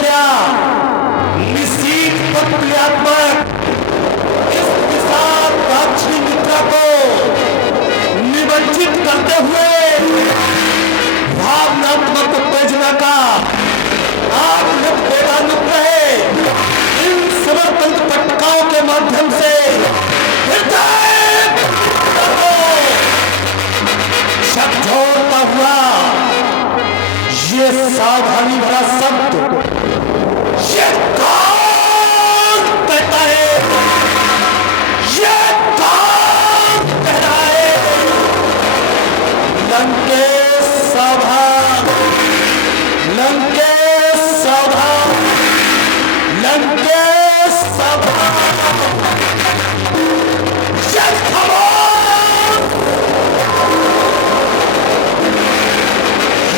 क्या निशीत प्रक्रियात्मक इस विशाल प्राची निद्रा को निवंचित करते हुए भावनात्मक उत्तेजना का आप लोग वेगानुग रहे इन समर्पण पटकाओं के माध्यम से शब्द जोड़ता हुआ ये सावधानी भरा शब्द ये कौन कहता है, ये कौन कह रहा है? लंकेश सावधान, लंकेश सावधान, लंकेश सावधान।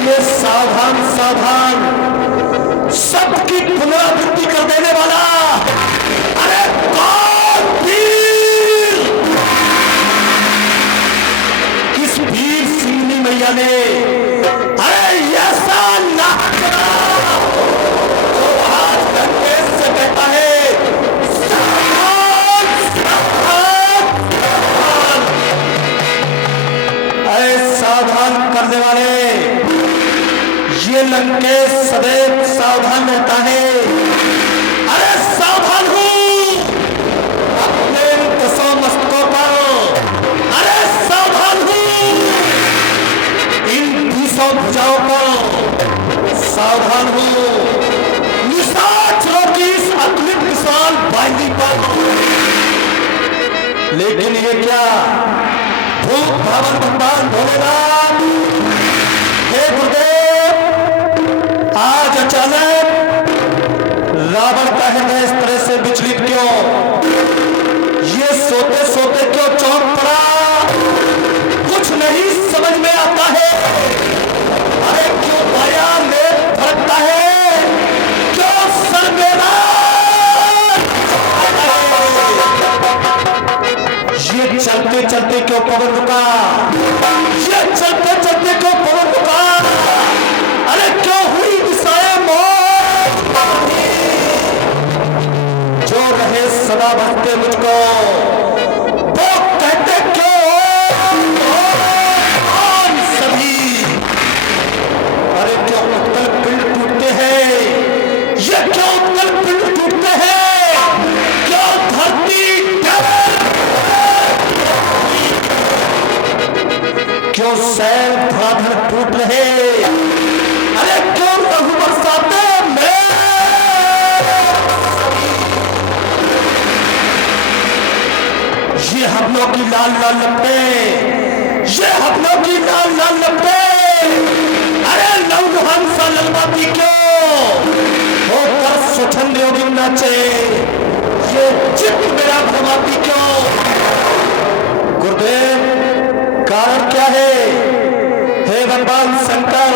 ये सावधान सावधान सबकी पुनरावृत्ति कर देने वाला अरे कौन वीर, किस वीर सिंहनी मैया ने अरे ऐसा ना करा तो आज लंकेश से कहता है सावधान सावधान सावधान। अरे सावधान करने वाले ये लंकेश सदैव सावधान रहता है। अरे सावधान हूं अपने दसों मस्तों पर, अरे सावधान हूं इन 20 भुजाओं पर, सावधान हूं निशाचरों की इस अतुलित विशाल बाहिनी पर। लेकिन ये क्या भूत भावन भगवान भोलेनाथ, हे गुरुदेव, आज अचानक रावण का हृदय इस तरह से विचलित क्यों? ये सोते सोते क्यों चौंक पड़ा? कुछ नहीं समझ में आता है। अरे क्यों माया में फरकता है? क्यों सर मेरा? ये चलते चलते क्यों पवन रुका? ये चलते चलते क्यों पवन रुका? अरे क्यों हुई दिशाएं मौत? जो रहे सदा भक्ते मुझको वो कहते क्यों कौन सभी? अरे क्यों उत्तल पिंड टूटते हैं? ये क्यों उत्तल पिंड टूटते हैं? क्यों धरती क्यों सैल धराधर टूट रहे? अरे क्यों लहू बरसाते में? ये हबलों की लाल लाल लपटें, ये हबलों की लाल लाल लपटें, अरे लौलुहान सा ललमाती क्यों होकर स्वच्छंद योगी नाचे? ये चित्त मेरा भरमाती क्यों? गुरुदेव कारण क्या है? हे भगवान शंकर,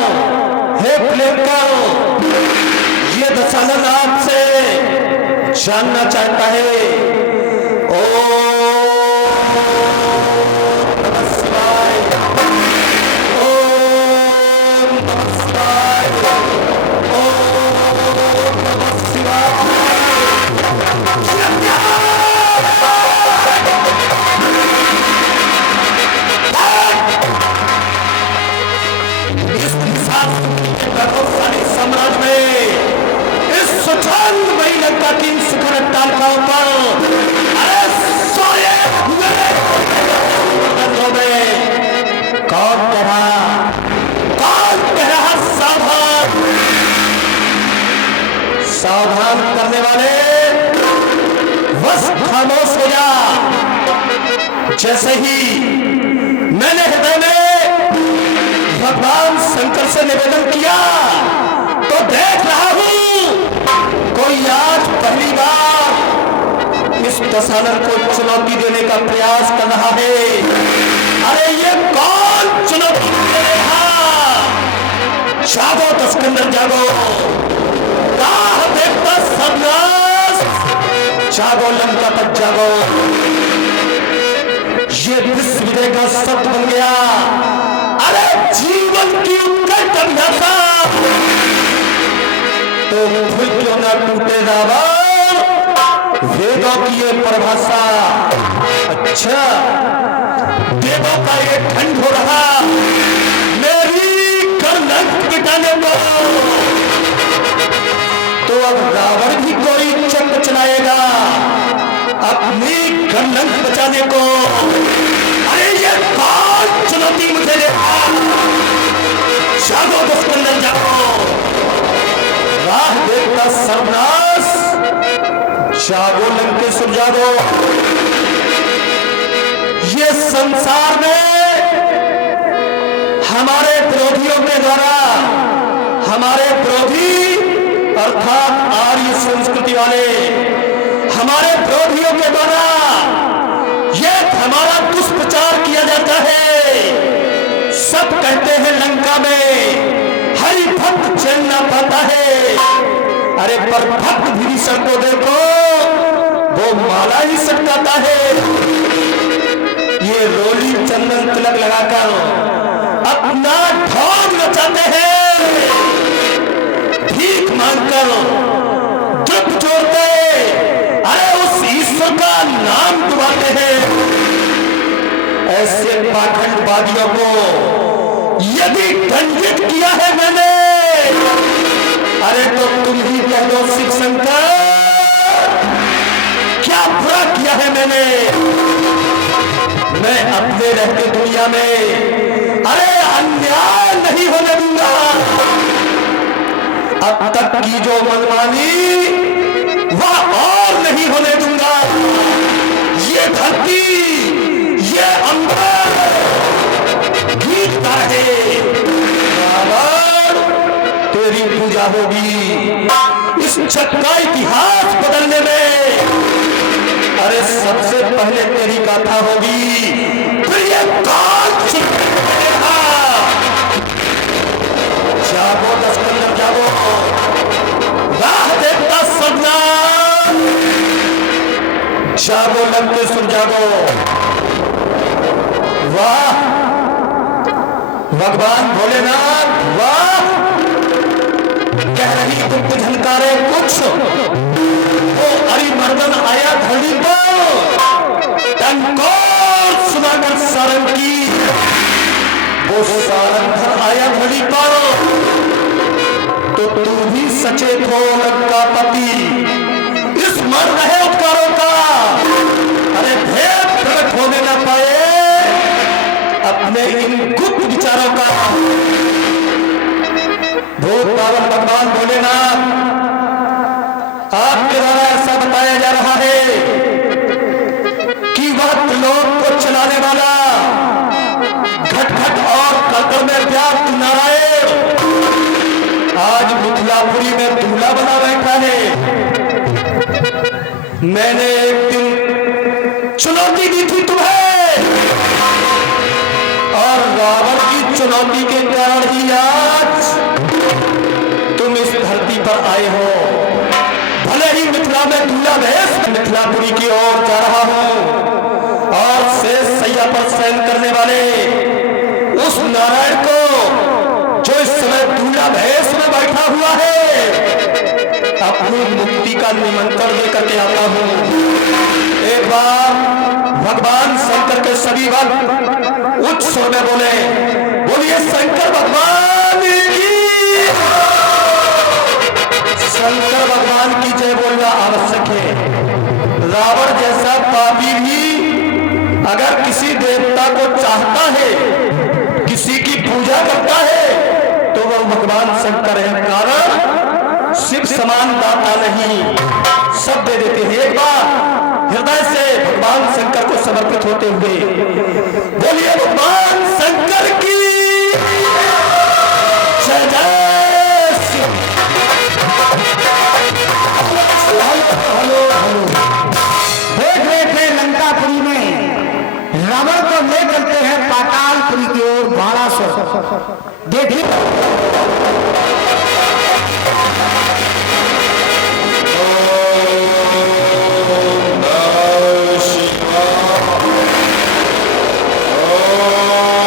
हे प्लेकर, ये दशानन आपसे जानना चाहता है। ओम नमः शिवाय, ओम नमः शिवाय, ओम नमः शिवाय। सम्राट में इस सुछांदमयी लंका की शिखर तालिकाओं पर अरे सोए हुए कौन कह रहा, कौन कह रहा सावधान? सावधान करने वाले बस खामोश हो जा। जैसे ही मैंने हृदय में भगवान शंकर से निवेदन किया तो देख रहा हूं कोई आज पहली बार इस दशानन को चुनौती देने का प्रयास कर रहा है। अरे ये कौन चुनौती दे रहा? जागो दशकंदर जागो, राह देखता सबनाश, जागो लंका तक जागो। ये विश्व विजय का शब्द बन गया। अरे जीवन की उत्कट अभिलाषा तो फूल क्यों ना टूटे रावण, वेदों की ये परिभाषा। अच्छा, देवों का ये खंड हो रहा मेरी कलंक मिटाने को, तो अब रावण भी कोई चंग चलाएगा अपनी कलंक बचाने को। अरे ये कौन चुनौती मुझे दे, जागो दुष्कंदन जागो, राह देखता सर्वनाश, जागो लंकेश्वर जागो। ये संसार में हमारे विरोधियों के द्वारा, हमारे विरोधी अर्थात आर्य संस्कृति वाले, हमारे विरोधियों के द्वारा ये हमारा दुष्प्रचार किया जाता है। सब कहते हैं लंका में हरि भक्त चैन ना पाता है। अरे पर भक्त विभीषण को देखो, वो माला ही सटकाता है। ये रोली चंदन तिलक लगाकर अपना ढोंग नचाते हैं, भीख मांगकर द्रुप जोड़ते, अरे उस ईश्वर का नाम दुआते हैं। ऐसे पाखंडवादियों को यदि दंडित किया है मैंने, अरे तो तुम ही कह दो शिव शंकर, क्या बुरा किया है मैंने। मैं अपने रहते दुनिया में अरे अन्याय नहीं होने दूंगा। अब तक की जो मनमानी वह और नहीं होने दूंगा। ये धरती, ये अंबर गीतता है, रावण तेरी पूजा होगी इस छत का इतिहास बदलने में। अरे सबसे पहले तेरी गाथा होगी, फिर ये कौन छुपेगा। जागो दशकंदर जागो, राह देखता सपना, जागो लंकेश्वर जागो। वाह भगवान भोलेनाथ, वाह कह रही गुप्त झनकारे कुछ, वो अरिमर्दन आया धरती पर, टंकोर सुनाकर सारंग की, वो सारंग आया धरती पर, तो तू भी सचेत हो लंकापति, इस मर रहे उपकारों का अरे भेद प्रकट होने न पाए अपने इन गुप्त विचारों का। भूत पावन भगवान भोलेनाथ, आपके द्वारा ऐसा बताया जा रहा है कि वह त्रिलोक को चलाने वाला घट घट और कलकल में व्याप्त नारायण आज मिथिलापुरी में दूल्हा बना बैठा है। मैंने एक दिन चुनौती दी थी तुम्हें, और रावण की चुनौती के कारण ही आज तुम इस धरती पर आए हो। भले ही मिथिला में दूल्हा भेष मिथिलापुरी की ओर जा रहा हूं, और शेष सैया पर शयन करने वाले उस नारायण को जो इस समय दूल्हा भेष में बैठा हुआ है, अपनी मुक्ति का निमंत्रण लेकर के आता हूं। एक बार भगवान शंकर के सभी भक्त उच्च स्वर में बोले, बोलिए शंकर भगवान की, शंकर भगवान की जय बोलना आवश्यक है। रावण जैसा पापी भी अगर किसी देवता को चाहता है, किसी की पूजा करता है, तो वह भगवान शंकर है। कारण शिव समान दाता नहीं, सब दे देते हैं। एक बार हृदय से भगवान शंकर को समर्पित होते हुए बोलिए भगवान शंकर की जय जय शिव। हेलो देख रहे थे लंकापुरी में रावण को ले चलते हैं पातालपुरी की ओर बाणासुर। देखिए ओम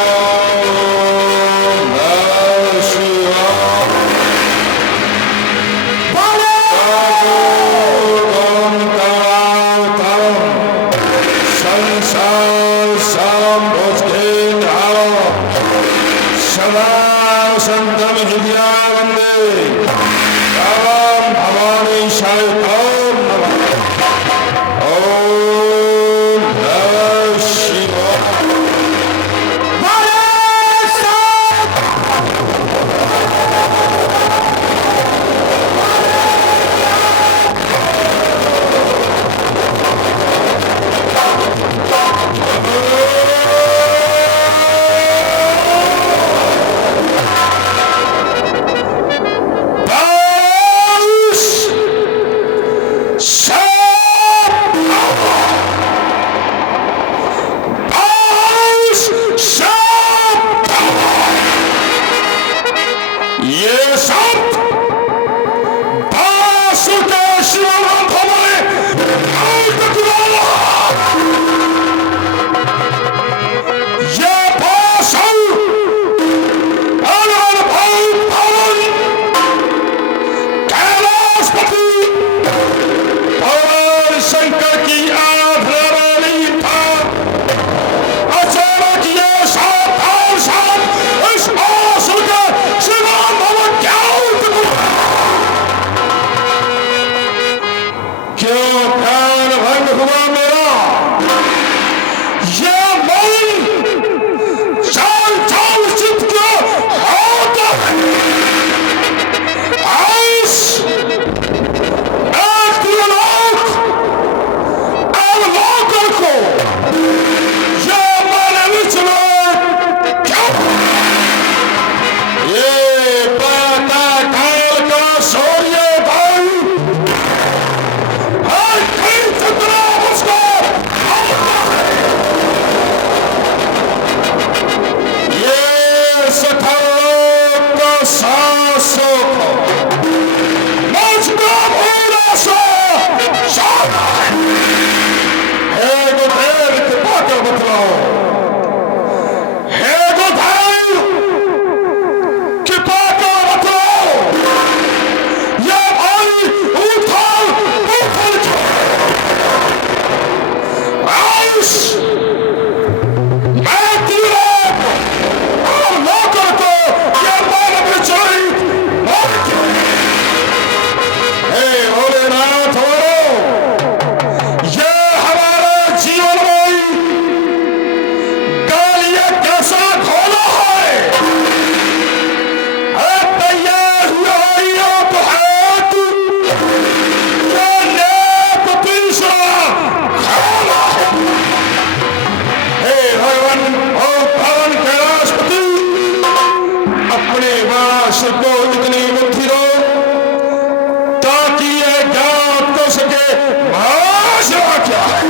माशरा क्या है?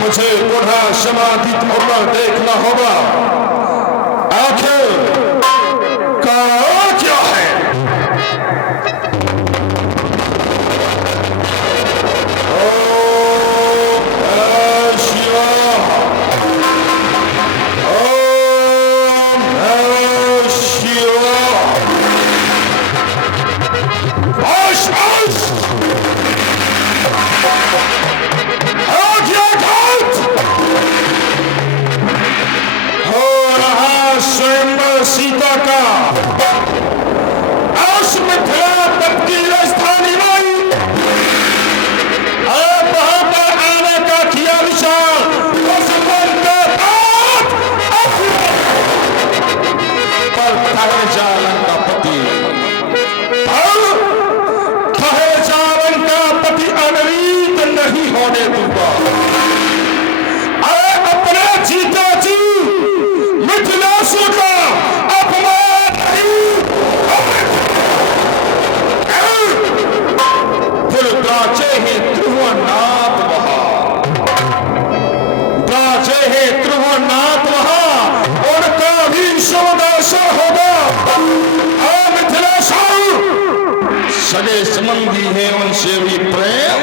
मुझे पुनः समाधित होकर देखना होगा आखिर कारण क्या है। सीता का मिथिला तक की राजधानी में वहां पर आने का किया विचार पर जालन का पति जालन का पति अनरीत नहीं होने दूंगा। अपने जीते जी मिथिलासुर का अपमान फिर गाचे ही ध्रुवनाथ वहा, गाचे ही ध्रुवनाथ वहा, उनका भी शवदर्शन होगा। मिथिलासुर सगे संबंधी है, उनसे भी प्रेम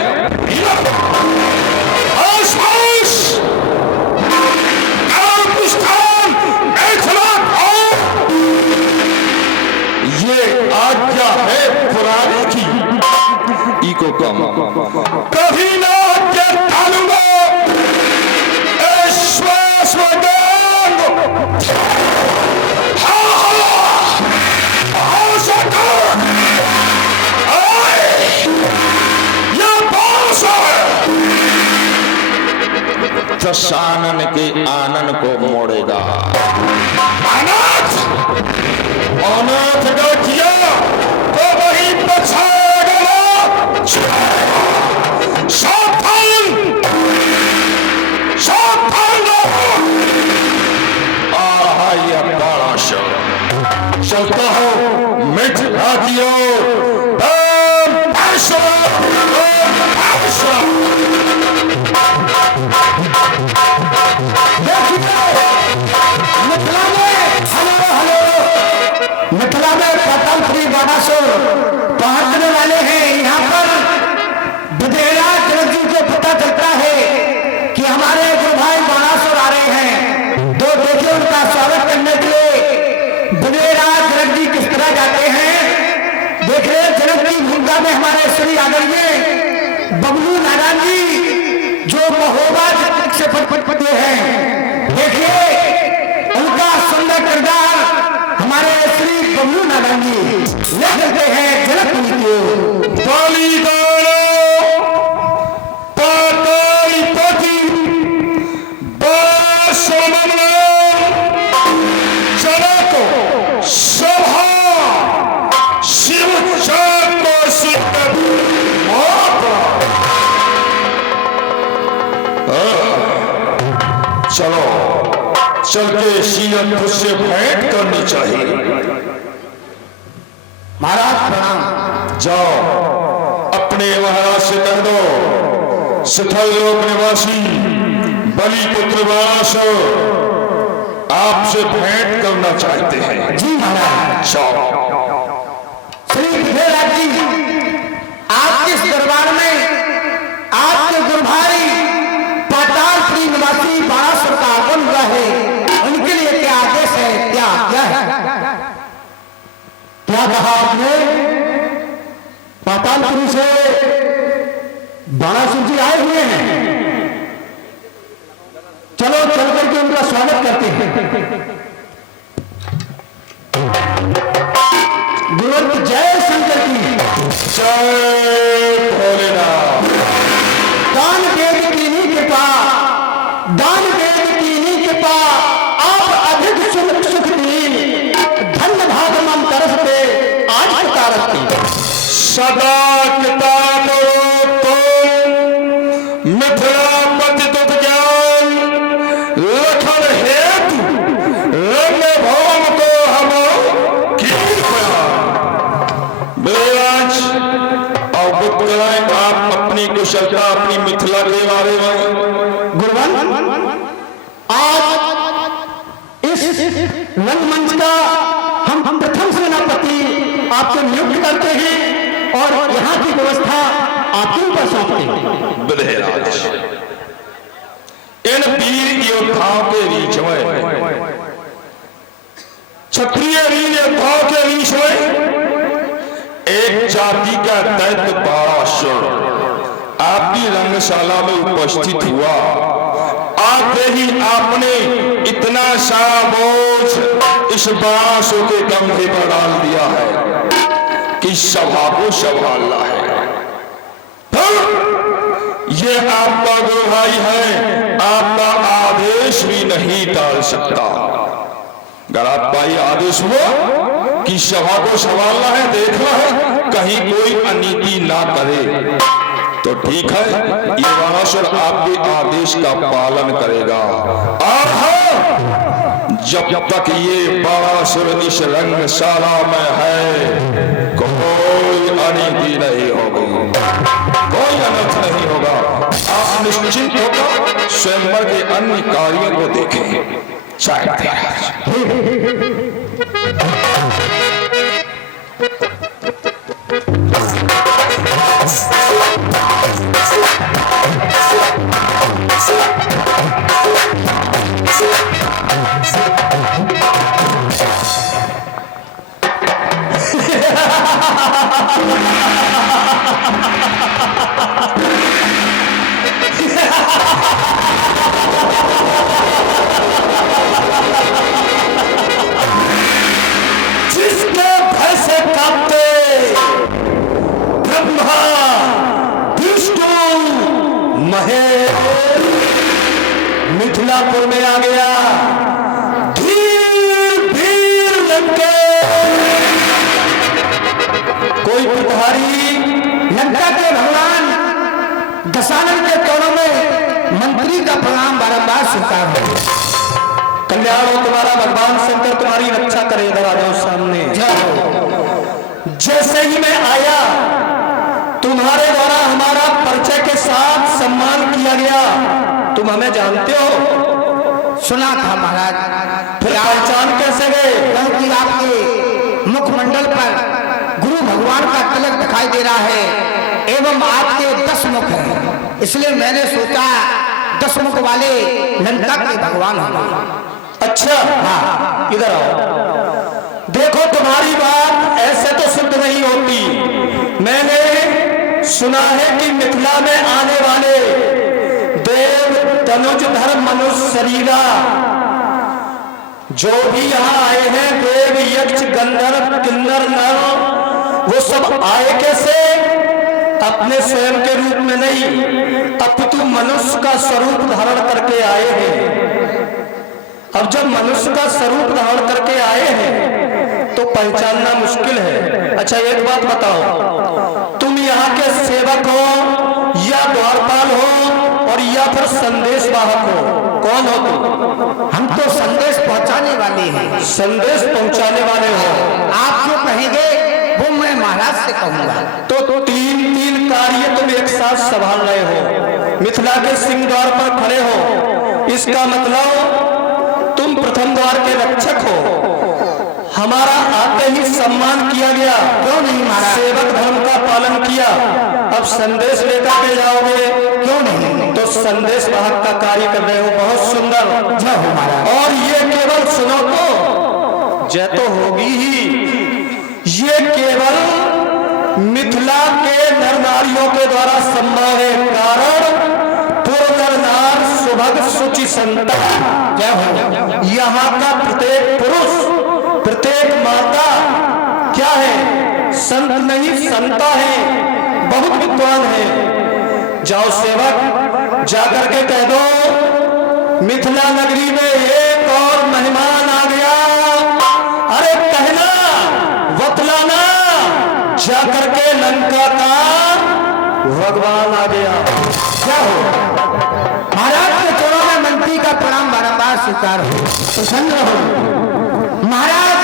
आज्ञा है पुराने की इको कम कभी ना आज्ञा डालूंगा। दशानन के आनंद को मोड़ेगा। अनाथ अनाथ का किया तो वही बचाएगा। सावधान सावधान आहा यह बड़ा शव चलता हो मिथिला की ओर। मिथिला में पातालपुरी बाणासुर पहुंचने वाले हैं। यहाँ पर बुधेरा जनक जी को पता चलता है कि हमारे गुरु भाई बाणासुर आ रहे हैं। तो देखिए उनका स्वागत करने के लिए बुधेरा जनक जी किस तरह जाते हैं। देख रहे जनक जी भूमिका में हमारे श्री आदरणीय बबलू नारायण जी जो महोबा से पटपटे हैं। देखिए उनका सुंदर किरदार हमारे श्री बबलू नारायण जी ले चलते हैं जनकपुरी की ओर। बलिदानो पातालपति बासमन जनक सभा शिव चाको चलो चल के सीरत से भेंट करनी चाहिए। महाराज प्रणाम। जाओ अपने महाराज से कह दो शिथल लोक निवासी बलिपुत्र बाणासुर आपसे भेंट करना चाहते हैं। जी महाराज। जाओ। श्री बुधेराज जी आपके इस दरबार में आपके गुरु भाई पातालपुरी निवासी बाणासुर का आगमन हुआ है। उनके लिए क्या आदेश है, क्या क्या है? क्या कहा आपने? पातालपुरी से बाणासुर जी आए हुए हैं। चलो चल करके उनका स्वागत करते हैं। गुरुवंत जय शंकर की जय भोलेनाथ। दान वेद की नी कृपा, दान वेद की नी कृपा, आप अधिक सुख सुख दीन, धन्य भाग मन तरसते आज कितारती। सदा किताब मिथिलापति तुत ज्ञान लखन हेतु रम्य भौम को हम कीर्तन। बिराज और बुद्ध कराएं आप कुशलता अपनी मिथिला के बारे में। गुरुवन, आज इस रंगमंच का हम प्रथम सेनापति आपको नियुक्त करते हैं और यहाँ की व्यवस्था आपके ऊपर सौंपते हैं। बलराज, इन वीर योद्धाओं के बीच में, क्षत्रिय वीर योद्धाओं के बीच में एक जाति का दैत्य बाणासुर आपकी रंगशाला में उपस्थित हुआ। आते ही आपने इतना सारा बोझ इस बाणासुर के कंधे पर डाल दिया है कि सभा को संभालना है। ये आपका गुरु भाई है, आपका आदेश भी नहीं टाल सकता। अगर आपका ये आदेश हुआ कि सभा को संभालना है, देखना है कहीं कोई अनीति ना करे, तो ठीक है, ये बाणासुर आपके आदेश का पालन करेगा। और जब तक ये बाणासुर इस रंगशाला में है, कोई अनीति नहीं होगी, कोई अनर्थ नहीं होगा। आप निश्चिंत होकर स्वयंवर के अन्य कार्यों को देखें। चाहते जिसके भय से कांपते ब्रह्मा, विष्णु, महेश मिथिलापुर में आ गया। धीर धीर लंके कोई प्रधारी लंका के भगवान दशानन के चरणों में मंत्री का प्रणाम बारंबार स्वीकार हो। कल्याण हो तुम्हारा, भगवान शंकर तुम्हारी रक्षा करे। इधर आ जाओ सामने। जैसे ही मैं आया, तुम्हारे द्वारा हमारा परिचय के साथ सम्मान किया गया। तुम हमें जानते हो? सुना था महाराज। फिर पहचान कैसे गए? क्योंकि आपके मुखमंडल पर गुरु भगवान का तिलक दिखाई दे रहा है एवं आपके 10 मुख हैं, इसलिए मैंने सोचा 10 मुख वाले लंका के भगवान होंगे। अच्छा, हाँ, इधर आओ। देखो, तुम्हारी बात ऐसे तो सिद्ध नहीं होती। मैंने सुना है कि मिथिला में आने वाले देव, तनुज, धर्म, मनुष्य, शरीरा जो भी यहाँ आए हैं, देव, यक्ष, गंधर्व, किन्नर, नर, वो सब आए कैसे? अपने स्वयं के रूप में नहीं, अपितु मनुष्य का स्वरूप धारण करके आए हैं। अब जब मनुष्य का स्वरूप धारण करके आए हैं तो पहचानना मुश्किल है। अच्छा, एक बात बताओ, तुम यहाँ के सेवक हो या द्वारपाल हो और या फिर संदेश वाहक हो? कौन हो तुम? हम तो संदेश पहुंचाने वाले हैं। संदेश पहुंचाने वाले हो। आप जो कहेंगे वो मैं महाराज से कहूंगा। तो तीन कार्य तुम एक साथ संभाल रहे हो। मिथिला के सिंह द्वार पर खड़े हो, इसका मतलब तुम प्रथम द्वार के रक्षक हो। हमारा आते ही सम्मान किया गया, क्यों नहीं महाराज? सेवक धर्म का पालन किया। अब संदेश लेकर के जाओगे, क्यों नहीं? तो संदेश वाहक का कार्य कर रहे हो। बहुत सुंदर। जय हो महाराज। और ये केवल सुनो तो जय तो होगी ही, ये केवल मिथिला के नर नारियों के द्वारा संभव है। कारण पूर्ण नार सुभग सुचि संता। जय हो। यहाँ का प्रत्येक पुरुष, प्रत्येक माता क्या है? संत नहीं, संता है, बहुत विद्वान है। जाओ सेवक, जाकर के कह दो मिथिला नगरी में एक और मेहमान आ गया। अरे कहना, बतलाना, जाकर के लंका का भगवान आ गया। क्या हो महाराज के चरणों में मंत्री का प्रणाम बारंबार स्वीकार हो। प्रसन्न हो महाराज।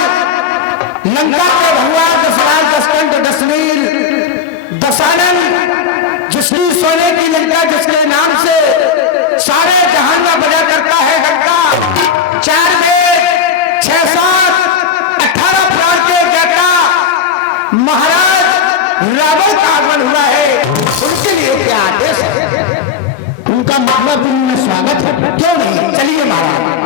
लंका के भगवान दशराज, दशकंठ, दशनील, दशानन जो दूसरी सोने की लंका जिसके नाम से सारे जहान में बजा करता है घंटा, 4 वेद 6 7 18 प्राण के ज्ञाता महाराज रावण का आगमन हुआ है। उनके लिए क्या आदेश है? उनका मतलब उनमें स्वागत है, क्यों नहीं? चलिए महाराज।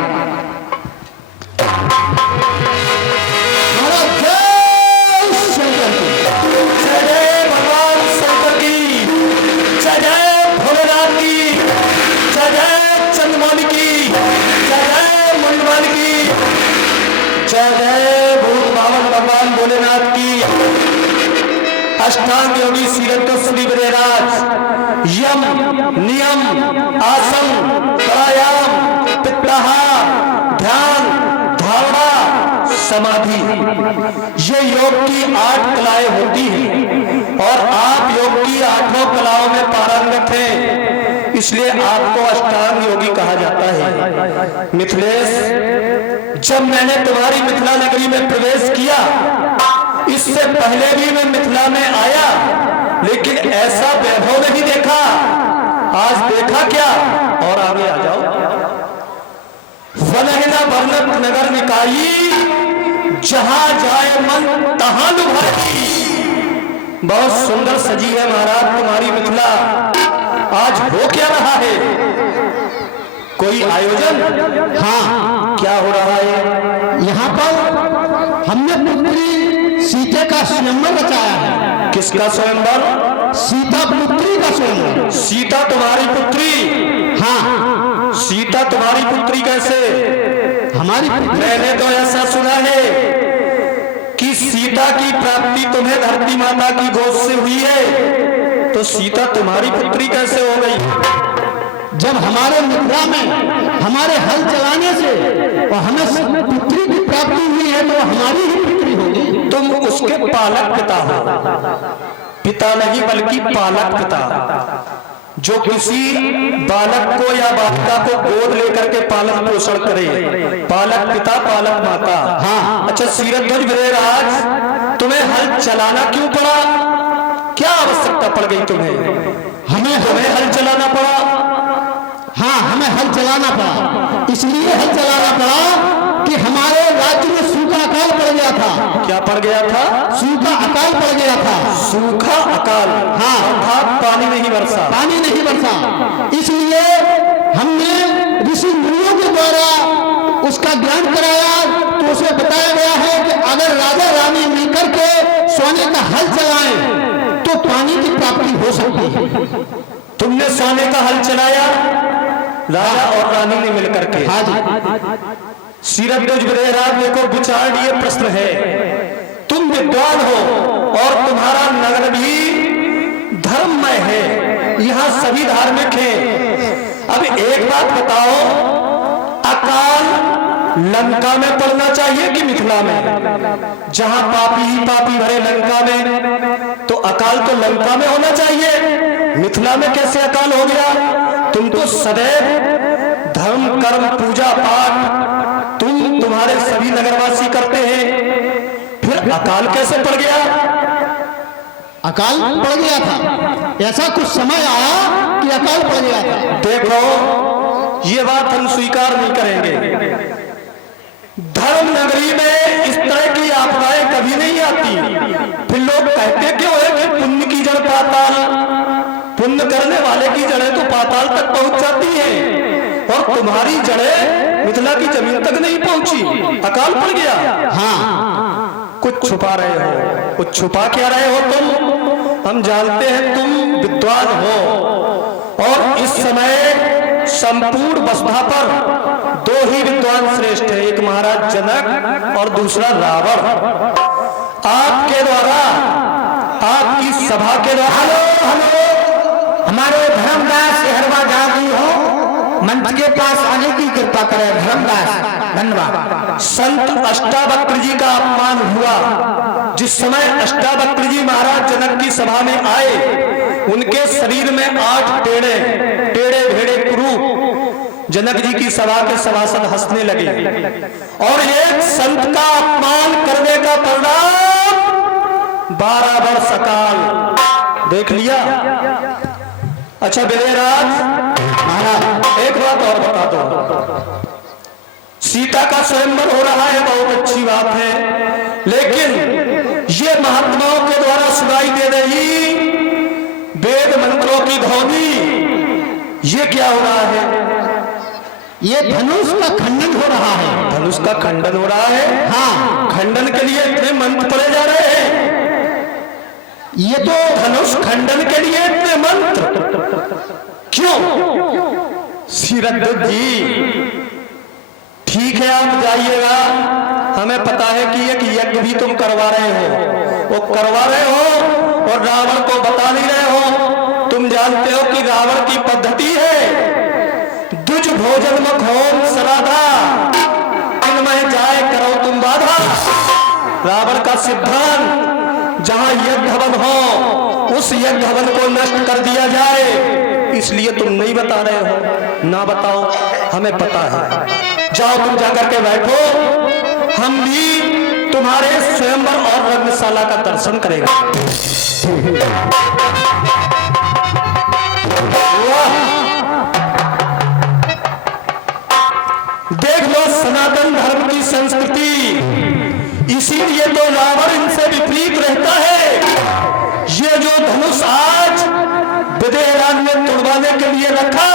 भगवान भोलेनाथ की। अष्टांग योगी सीरत श्री विदेराज यम नियम आसन प्राणायाम प्रत्याहार ध्यान धारणा समाधि, ये योग की 8 कलाएं होती हैं और आप योग की 8 कलाओं में पारंगत हैं, इसलिए आपको अष्टांग योगी कहा जाता है। मिथिलेश, जब मैंने तुम्हारी मिथिला नगरी में प्रवेश किया, इससे पहले भी मैं मिथिला में आया, लेकिन ऐसा वैभव नहीं देखा। आज देखा क्या? और आगे आ जाओ। वनहिना वर्णत नगर निकाई, जहां जाए मन तहां लुभाई। बहुत सुंदर सजी है महाराज तुम्हारी मिथिला। आज हो क्या रहा है? कोई आयोजन? हाँ, क्या हो रहा है? यहाँ पर हमने पुत्री सीता का स्वयंवर रचाया है। किसका स्वयंवर? सीता पुत्री का स्वयंवर। सीता तुम्हारी पुत्री? हाँ। सीता तुम्हारी पुत्री कैसे? हमारी पुत्री। मैंने तो ऐसा सुना है कि सीता की प्राप्ति तुम्हें धरती माता की गोद से हुई है, तो सीता तुम्हारी पुत्री कैसे हो गई? जब हमारे मिथिला में हमारे हल चलाने से और हमें पुत्री की प्राप्ति हुई है, तो हमारी ही पुत्री होगी। तुम उसके पालक पिता हो। पिता नहीं बल्कि पालक पिता। जो किसी बालक को या बालिका को गोद लेकर के पालन पोषण करे, पालक पिता पालक माता। हाँ। अच्छा सीरत ध्वज विदेराज, तुम्हें हल चलाना क्यों पड़ा? क्या आवश्यकता पड़ गई तुम्हें तुम्हें हल चलाना पड़ा? हाँ, हमें हल चलाना पड़ा। इसलिए हल चलाना पड़ा कि हमारे राज्य में सूखा अकाल पड़ गया था। क्या पड़ गया था? सूखा अकाल पड़ गया था। सूखा अकाल? हाँ, अर्थात पानी नहीं बरसा। पानी नहीं बरसा। इसलिए हमने ऋषि मुनियों के द्वारा उसका ज्ञान कराया, तो उसे बताया गया है कि अगर राजा रानी मिलकर के सोने का हल चलाएं तो पानी की प्राप्ति हो सकती है। तुमने सोने का हल चलाया, राजा और रानी ने मिलकर के? हाँ जी। सीरत ध्वज विदेराज, देखो विचार ये प्रश्न है। तुम विद्वान हो और तुम्हारा नगर भी धर्ममय है, यहाँ सभी धार्मिक हैं। अब एक बात बताओ, अकाल लंका में पड़ना चाहिए कि मिथिला में? जहां पापी ही पापी भरे लंका में, तो अकाल तो लंका में होना चाहिए। मिथिला में कैसे अकाल हो गया? तुम तो सदैव धर्म कर्म पूजा पाठ तुम्हारे सभी नगरवासी करते हैं, फिर अकाल कैसे पड़ गया? अकाल पड़ गया था, ऐसा कुछ समय आया कि अकाल पड़ गया था। देखो, ये बात हम स्वीकार नहीं करेंगे। धर्म नगरी में इस तरह की आपदाएं कभी नहीं आती। फिर लोग कहते क्यों है कि पुण्य की जड़ पाताल? पुण्य करने वाले की जड़ें तो पाताल तक पहुंच जाती हैं, और तुम्हारी जड़ें मिथिला की जमीन तक नहीं पहुंची। अकाल पड़ गया। हाँ, कुछ छुपा रहे हो। कुछ छुपा क्या रहे हो तुम? हम जानते हैं तुम विद्वान हो, और इस समय संपूर्ण वसुधा पर 2 ही विद्वान श्रेष्ठ है, एक महाराज जनक और दूसरा रावण। आपके द्वारा, आपकी सभा के द्वारा। हेलो, हमारे धर्मदास हरवा जागी हो, मंच के पास आने की कृपा करें। धर्मदास, धन्यवाद। संत अष्टावक्र जी का अपमान हुआ। जिस समय अष्टावक्र जी महाराज जनक की सभा में आए, उनके शरीर में 8 टेढ़े भेड़े कुरूप जनक जी की सभा के सभासद हंसने लगे, और एक संत का अपमान करने का परिणाम 12 वर्ष अकाल। देख लिया? अच्छा विजयराज, एक बात और बता दो, सीता का स्वयंवर हो रहा है, बहुत अच्छी बात है, लेकिन ये महात्माओं के द्वारा सुनाई दे रही वेद मंत्रों की ध्वनि, ये क्या हो रहा है? ये धनुष का खंडन हो रहा है। धनुष का खंडन हो रहा है? हाँ, खंडन के लिए इतने मंत्र पढ़े जा रहे हैं। ये तो धनुष खंडन के लिए इतने मंत्र क्यों? सीरद्दूत जी, ठीक है आप जाइएगा, हमें पता है कि एक यज्ञ भी तुम करवा रहे हो, वो करवा रहे हो और रावण को बता नहीं रहे हो। तुम जानते हो कि रावण की पद्धति है दुज भोजन मख होम सराधा, इनमें जाए करो तुम बाधा। रावण का सिद्धांत जहां यज्ञ हवन हो उस यज्ञ हवन को नष्ट कर दिया जाए, इसलिए तुम नहीं बता रहे हो। ना बताओ, हमें पता है। जाओ तुम जाकर के बैठो, हम भी तुम्हारे स्वयंवर और रंगशाला का दर्शन करेंगे। देख लो सनातन धर्म की संस्कृति, इसीलिए तो रावण इनसे विपरीत रहता है। ये जो धनुष आज विदेहराज ने तोड़वाने के लिए रखा,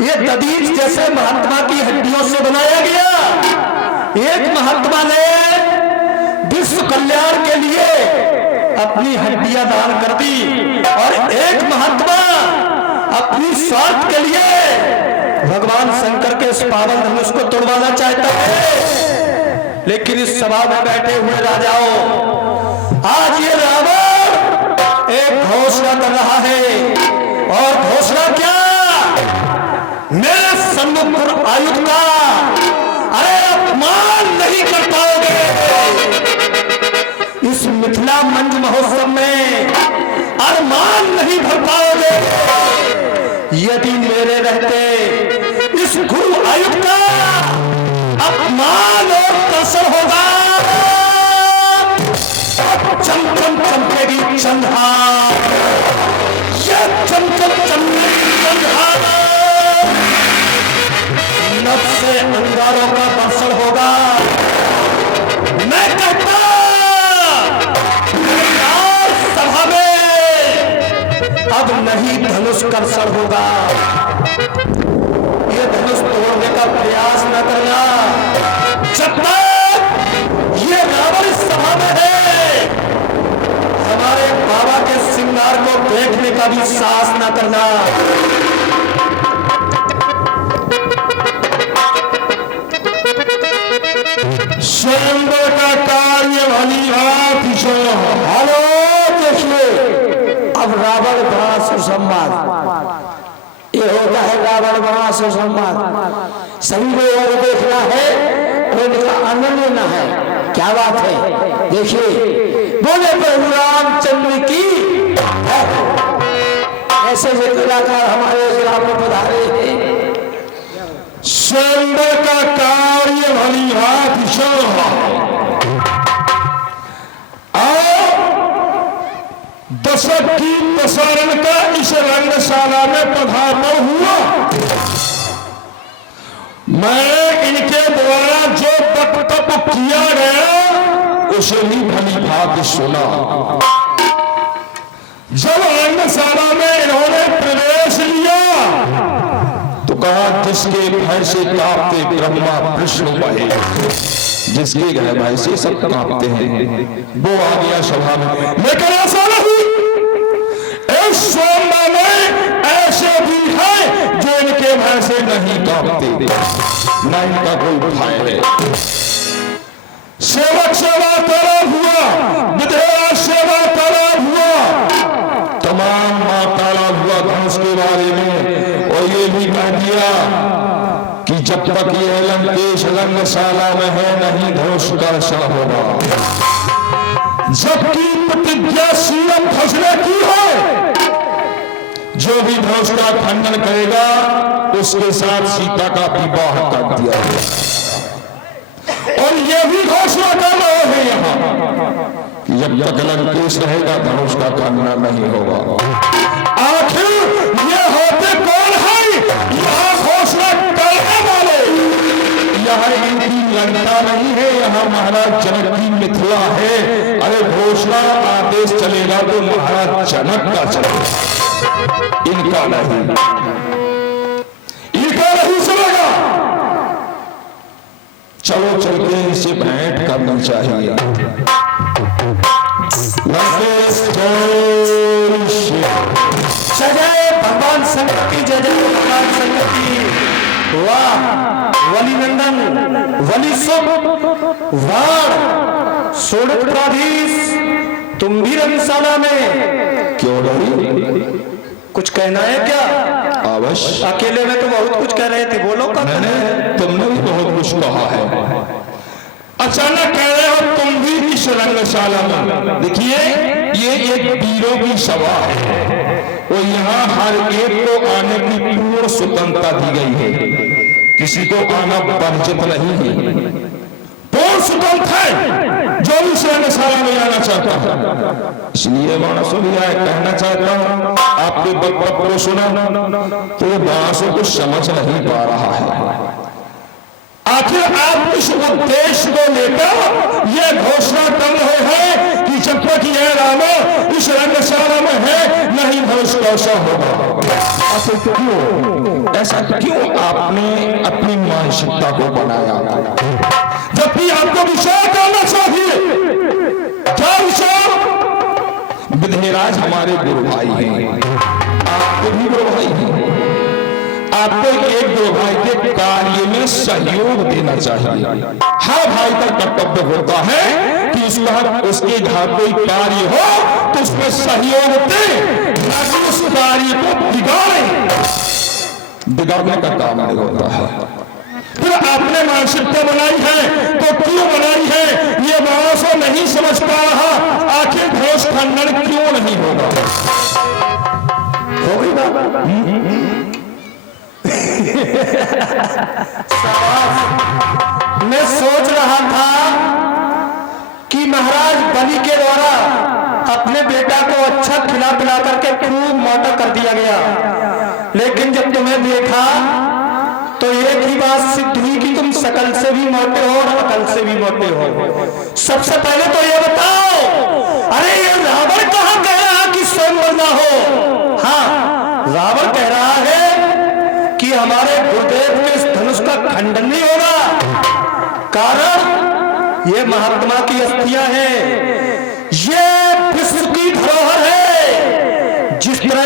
ये दधीच जैसे महात्मा की हड्डियों से बनाया गया। एक महात्मा ने विश्व कल्याण के लिए अपनी हड्डियां दान कर दी और एक महात्मा अपनी स्वार्थ के लिए भगवान शंकर के इस पावन धनुष को तोड़वाना चाहता है। लेकिन इस सभा में बैठे हुए राजाओं, आज ये रावण एक घोषणा कर रहा है, और घोषणा क्या? मेरे सम्मुख आयुध का अरे अपमान नहीं कर पाओगे। इस मिथिला मंच महोत्सव में अरमान नहीं भर पाओगे। यदि मेरे रहते इस गुरु आयुध का अपमान और कसर होगा, चमचम चमकेगी चंद्रहार, ये चमचम चमकेगी चंद्रहार, नभ से अंगारों का वर्षण होगा। मैं कहता सभा में अब नहीं धनुष कर्षण होगा। ये धनुष तोड़ने का प्रयास न करना। जब तक ये रावण इस सभा में है, हमारे बाबा के श्रृंगार को देखने का भी साहस न करना। स्वयंवर का कार्य भली भांति हेलो देखिए, अब रावण बड़ा सुसंवाद, ये होता है रावण बड़ा सुसंवाद। सभी लोगों को देखना है और इनका आनंद लेना है। क्या बात है, देखिए बोले प्रभु रामचंद्र की। ऐसे जो कलाकार हमारे ग्राम में पधारे हैं, स्वयंवर का कार्य भली भांति दशक की प्रसारण का इस रंगशाला में पधारना हुआ। मैं इनके द्वारा जो वक्तव्य किया गया उसे भी भली भांति सुना। जब रंगशाला में इन्होंने प्रवेश लिया तो कहा, जिसके भय से कांपते ब्रह्मा विष्णु महे, जिसके भय से सब कांपते हैं वो आ गया सभा में। लेकिन ऐसा नहीं, इस स्वयंवर में ऐसे भी है जो इनके भय से नहीं कांपते, न इनका कोई भय है। सेवक सेवा तलब हुआ, विधेयक सेवा तलब हुआ, तमाम माताला हुआ धनुष के बारे में, और ये भी कह दिया कि जब तक ये लंकेश रंगशाला में है नहीं धनुष कर्षण होगा। जबकि प्रतिज्ञा सीएम फैसले की है, जो भी धनुष का खंडन करेगा उसके साथ सीता का विवाह कर दिया जाएगा। और ये भी घोषणा कर रहे हैं यहाँ कि जब तक लंकेश रहेगा धनुष का खंडन नहीं होगा। आखिर लंका नहीं है, यहाँ महाराज जनक की मिथिला है। अरे घोषणा आदेश चलेगा तो महाराज जनक का चलेगा, इनका नहीं, इनका नहीं चलेगा। चलो चलते इनसे भेंट करनी चाहिए। जय भगवान शंकर की, जय जय भगवान शंकर की। वाह वली नंदन, वली सुख, वाह सोड़पुराधीश, तुम भी रंगशाला में क्यों नहीं? कुछ कहना है क्या? अवश्य। अकेले में तो बहुत कुछ कह रहे थे, बोलो। मैंने तुमने भी बहुत कुछ कहा है, अचानक कह रहे हो तुम भी इस रंगशाला में। देखिए ये एक वीरों की सभा है और यहाँ हर एक को आने की पूर्ण स्वतंत्रता दी गई है, किसी को आना वर्जित नहीं है, पूर्ण स्वतंत्र है जो इस रंगशाला में आना चाहता है। इसलिए मानसों भी आए कहना चाहता हूँ, आपके वक्तव्य को सुना तो मानसों को समझ नहीं पा रहा है। आखिर आप इस उद्देश्य को लेकर यह घोषणा कर रहे हैं कि जब तक यह राम इस रंगशाला में है नहीं धनुष कौशल होगा। ऐसा क्यों आपने अपनी मानसिकता को बनाया? जबकि आपको विचार करना चाहिए। क्या विचार? विधेयराज हमारे गुरु भाई हैं, आपके भी गुरु भाई हैं, आपको एक दो भाई के कार्य में सहयोग देना चाहिए। हर भाई का कर्तव्य होता है कि उसके घर कोई कार्य हो तो उसमें सहयोग दे, न कि उस कार्य को बिगाड़े। बिगाड़ने का काम नहीं होता है। फिर आपने मानसिकता बनाई है तो क्यों बनाई है ये मानसों नहीं समझ पा रहा। आखिर घोष खंडन क्यों नहीं होगा? मैं सोच रहा था कि महाराज बलि के द्वारा अपने बेटा को अच्छा खिला पिला करके खूब मोटा कर दिया गया, लेकिन जब तुम्हें देखा तो एक ही बात सिद्ध हुई कि तुम शकल से भी मोटे हो और अकल से भी मोटे हो। सबसे पहले तो ये बताओ, अरे ये रावण कहाँ कह रहा कि स्वयं मरना हो? हाँ, रावण कह रहा है कि हमारे गुरुदेव के इस धनुष का खंडन नहीं होगा, कारण ये महात्मा की अस्थियां हैं, ये विश्व की धरोहर है। जिस तरह